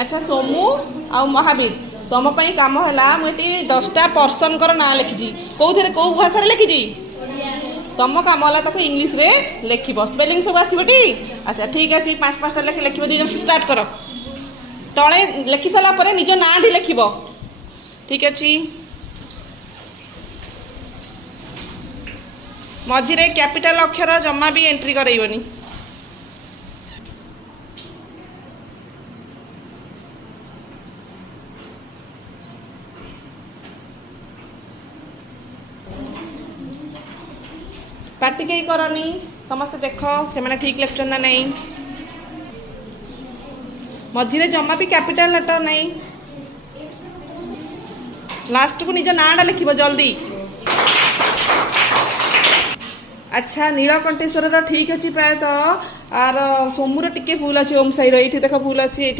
अच्छा सोमू आ महावीर तुम कम है मुझे 10टा पर्सन ना लिखी कौन कौ भाषा लिखी तुम कम है ताको इंग्लीश रे लिख स्पेलिंग सब आसटी। अच्छा ठीक अच्छे 5-5टा लेखे लिख दी स्टार्ट कर तले लिखि सारापर निज ना टी लिख ठीक अच्छे मझे कैपिटल अक्षर जमा भी एंट्री करनी। पार्टी कहीं करनी समस्त देख से मैंने ठीक लिखुन ना नहीं मझे जमा भी कैपिटल लेटर नहीं लास्ट को निज नाटा लिख जल्दी। अच्छा नीलकंठेश्वर ठीक अच्छे प्रायतः आर सोमूर टिके भूल अच्छे ओम साई ये देख भूल अच्छे।